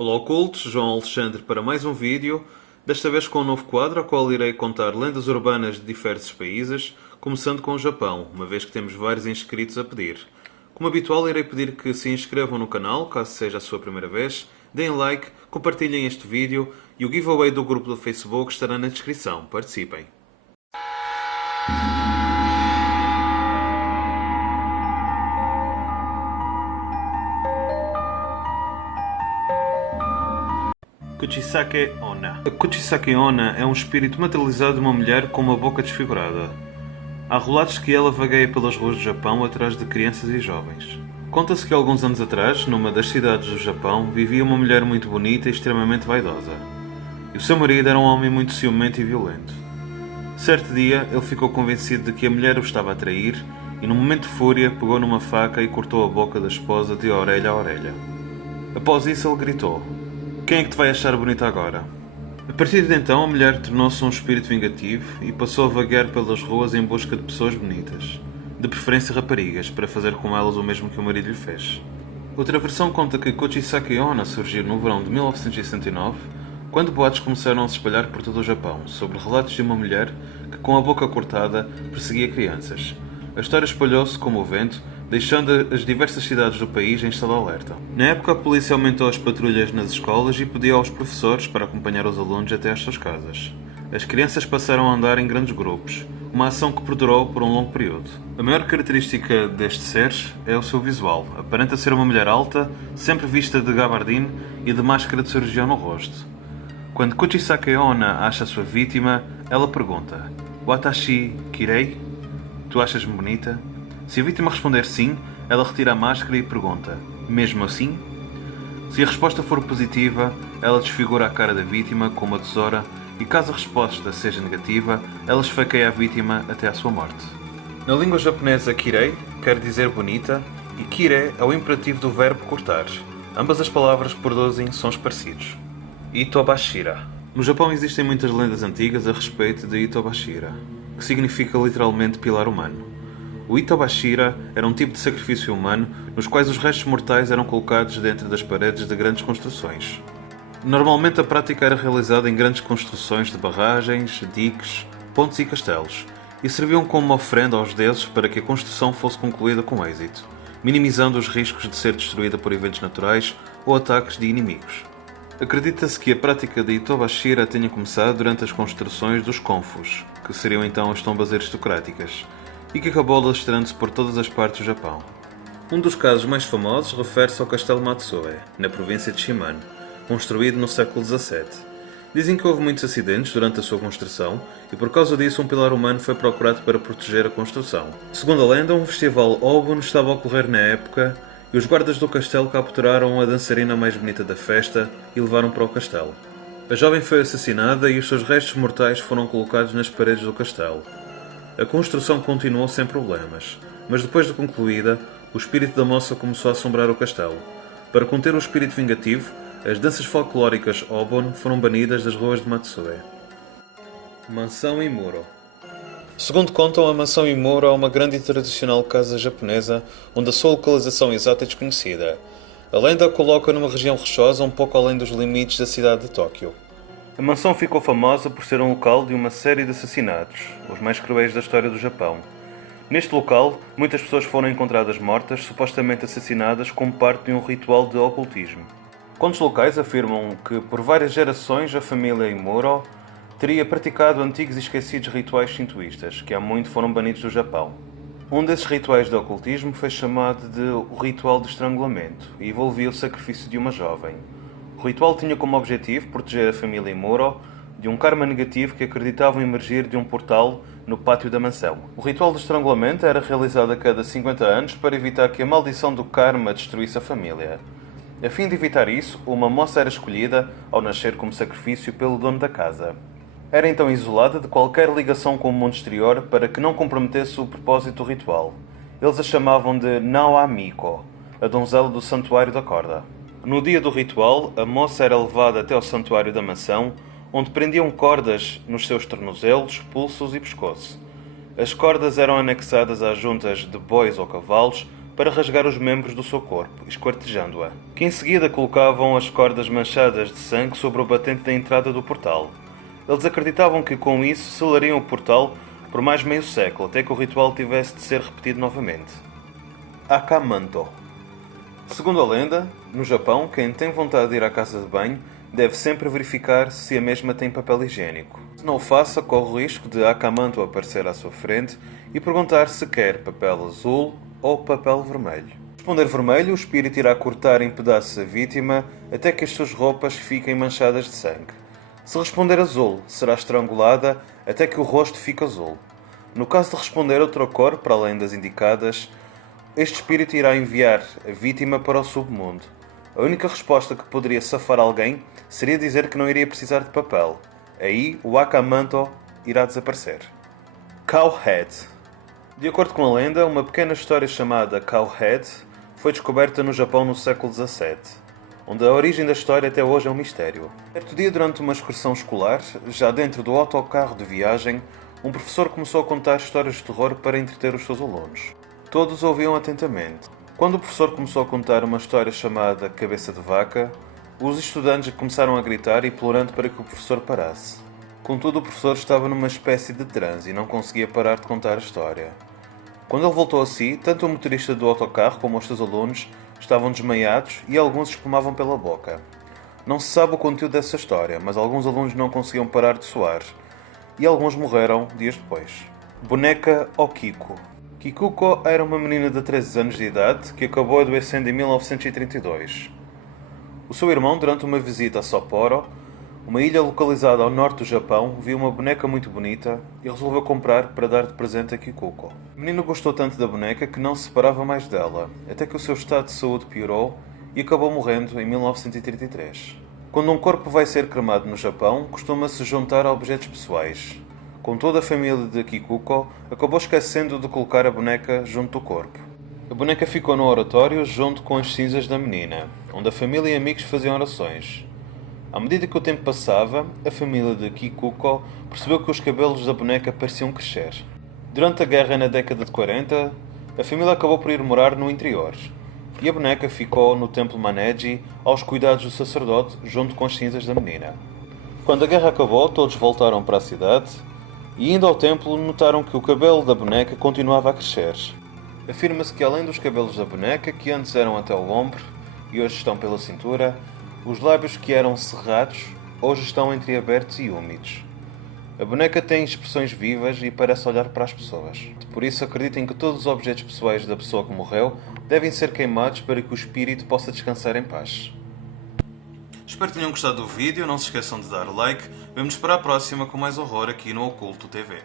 Olá ocultos, João Alexandre para mais um vídeo, desta vez com um novo quadro, ao qual irei contar lendas urbanas de diversos países, começando com o Japão, uma vez que temos vários inscritos a pedir. Como habitual, irei pedir que se inscrevam no canal, caso seja a sua primeira vez, deem like, compartilhem este vídeo e o giveaway do grupo do Facebook estará na descrição. Participem! Kuchisake Onna. A Kuchisake Onna é um espírito materializado de uma mulher com uma boca desfigurada. Há relatos que ela vagueia pelas ruas do Japão atrás de crianças e jovens. Conta-se que alguns anos atrás, numa das cidades do Japão, vivia uma mulher muito bonita e extremamente vaidosa. E o seu marido era um homem muito ciumento e violento. Certo dia, ele ficou convencido de que a mulher o estava a trair e, num momento de fúria, pegou numa faca e cortou a boca da esposa de orelha a orelha. Após isso, ele gritou: "Quem é que te vai achar bonita agora?" A partir de então, a mulher tornou-se um espírito vingativo e passou a vaguear pelas ruas em busca de pessoas bonitas, de preferência raparigas, para fazer com elas o mesmo que o marido lhe fez. Outra versão conta que Kuchisake Onna surgiu no verão de 1969, quando boatos começaram a se espalhar por todo o Japão sobre relatos de uma mulher que, com a boca cortada, perseguia crianças. A história espalhou-se como o vento, deixando as diversas cidades do país em estado de alerta. Na época, a polícia aumentou as patrulhas nas escolas e pediu aos professores para acompanhar os alunos até às suas casas. As crianças passaram a andar em grandes grupos, uma ação que perdurou por um longo período. A maior característica destes seres é o seu visual. Aparenta ser uma mulher alta, sempre vista de gabardine e de máscara de cirurgião no rosto. Quando Kuchisake Onna acha a sua vítima, ela pergunta: "Watashi kirei?" Tu achas-me bonita? Se a vítima responder sim, ela retira a máscara e pergunta: "Mesmo assim?" Se a resposta for positiva, ela desfigura a cara da vítima com uma tesoura e, caso a resposta seja negativa, ela esfaqueia a vítima até à sua morte. Na língua japonesa, kirei quer dizer bonita e kire é o imperativo do verbo cortar. Ambas as palavras produzem sons parecidos. Itobashira. No Japão existem muitas lendas antigas a respeito de Itobashira, que significa literalmente pilar humano. O Itobashira era um tipo de sacrifício humano nos quais os restos mortais eram colocados dentro das paredes de grandes construções. Normalmente a prática era realizada em grandes construções de barragens, diques, pontes e castelos, e serviam como uma oferenda aos deuses para que a construção fosse concluída com êxito, minimizando os riscos de ser destruída por eventos naturais ou ataques de inimigos. Acredita-se que a prática de Itobashira tenha começado durante as construções dos konfus, que seriam então as tombas aristocráticas, e que acabou alastrando-se por todas as partes do Japão. Um dos casos mais famosos refere-se ao Castelo Matsue, na província de Shimano, construído no século XVII. Dizem que houve muitos acidentes durante a sua construção e por causa disso um pilar humano foi procurado para proteger a construção. Segundo a lenda, um festival Obon estava a ocorrer na época e os guardas do castelo capturaram a dançarina mais bonita da festa e levaram para o castelo. A jovem foi assassinada e os seus restos mortais foram colocados nas paredes do castelo. A construção continuou sem problemas, mas depois de concluída, o espírito da moça começou a assombrar o castelo. Para conter o espírito vingativo, as danças folclóricas Obon foram banidas das ruas de Matsue. Mansão Imuro. Segundo contam, a Mansão Imuro é uma grande e tradicional casa japonesa, onde a sua localização exata é desconhecida. A lenda a coloca numa região rochosa um pouco além dos limites da cidade de Tóquio. A mansão ficou famosa por ser um local de uma série de assassinatos, os mais cruéis da história do Japão. Neste local, muitas pessoas foram encontradas mortas, supostamente assassinadas como parte de um ritual de ocultismo. Contos locais afirmam que, por várias gerações, a família Imuro teria praticado antigos e esquecidos rituais shintoístas, que há muito foram banidos do Japão. Um desses rituais de ocultismo foi chamado de o ritual de estrangulamento e envolvia o sacrifício de uma jovem. O ritual tinha como objetivo proteger a família Imuro de um karma negativo que acreditavam emergir de um portal no pátio da mansão. O ritual de estrangulamento era realizado a cada 50 anos para evitar que a maldição do karma destruísse a família. A fim de evitar isso, uma moça era escolhida ao nascer como sacrifício pelo dono da casa. Era então isolada de qualquer ligação com o mundo exterior para que não comprometesse o propósito do ritual. Eles a chamavam de Naoa Miko, a donzela do santuário da corda. No dia do ritual, a moça era levada até ao santuário da mansão, onde prendiam cordas nos seus tornozelos, pulsos e pescoço. As cordas eram anexadas às juntas de bois ou cavalos para rasgar os membros do seu corpo, esquartejando-a, que em seguida colocavam as cordas manchadas de sangue sobre o batente da entrada do portal. Eles acreditavam que com isso selariam o portal por mais meio século, até que o ritual tivesse de ser repetido novamente. Akamanto. Segundo a lenda, no Japão, quem tem vontade de ir à casa de banho deve sempre verificar se a mesma tem papel higiênico. Se não o faça, corre o risco de Akamanto aparecer à sua frente e perguntar se quer papel azul ou papel vermelho. Se responder vermelho, o espírito irá cortar em pedaços a vítima até que as suas roupas fiquem manchadas de sangue. Se responder azul, será estrangulada até que o rosto fique azul. No caso de responder outra cor, para além das indicadas, este espírito irá enviar a vítima para o submundo. A única resposta que poderia safar alguém seria dizer que não iria precisar de papel. Aí, o Akamanto irá desaparecer. Cowhead. De acordo com a lenda, uma pequena história chamada Cowhead foi descoberta no Japão no século XVII, onde a origem da história até hoje é um mistério. Certo dia, durante uma excursão escolar, já dentro do autocarro de viagem, um professor começou a contar histórias de terror para entreter os seus alunos. Todos ouviam atentamente. Quando o professor começou a contar uma história chamada Cabeça de Vaca, os estudantes começaram a gritar e implorando para que o professor parasse. Contudo, o professor estava numa espécie de transe e não conseguia parar de contar a história. Quando ele voltou a si, tanto o motorista do autocarro como os seus alunos estavam desmaiados e alguns espumavam pela boca. Não se sabe o conteúdo dessa história, mas alguns alunos não conseguiam parar de suar e alguns morreram dias depois. Boneca Okiko. Kikuko era uma menina de 13 anos de idade que acabou adoecendo em 1932. O seu irmão, durante uma visita a Sapporo, uma ilha localizada ao norte do Japão, viu uma boneca muito bonita e resolveu comprar para dar de presente a Kikuko. O menino gostou tanto da boneca que não se separava mais dela, até que o seu estado de saúde piorou e acabou morrendo em 1933. Quando um corpo vai ser cremado no Japão, costuma-se juntar a objetos pessoais. Com toda a família de Kikuko, acabou esquecendo de colocar a boneca junto do corpo. A boneca ficou no oratório junto com as cinzas da menina, onde a família e amigos faziam orações. À medida que o tempo passava, a família de Kikuko percebeu que os cabelos da boneca pareciam crescer. Durante a guerra na década de 40, a família acabou por ir morar no interior, e a boneca ficou no templo Maneji aos cuidados do sacerdote junto com as cinzas da menina. Quando a guerra acabou, todos voltaram para a cidade e, indo ao templo, notaram que o cabelo da boneca continuava a crescer. Afirma-se que, além dos cabelos da boneca, que antes eram até o ombro e hoje estão pela cintura, os lábios que eram cerrados hoje estão entreabertos e úmidos. A boneca tem expressões vivas e parece olhar para as pessoas. Por isso, acreditem que todos os objetos pessoais da pessoa que morreu devem ser queimados para que o espírito possa descansar em paz. Espero que tenham gostado do vídeo, não se esqueçam de dar like. Vemo-nos para a próxima com mais horror aqui no Oculto TV.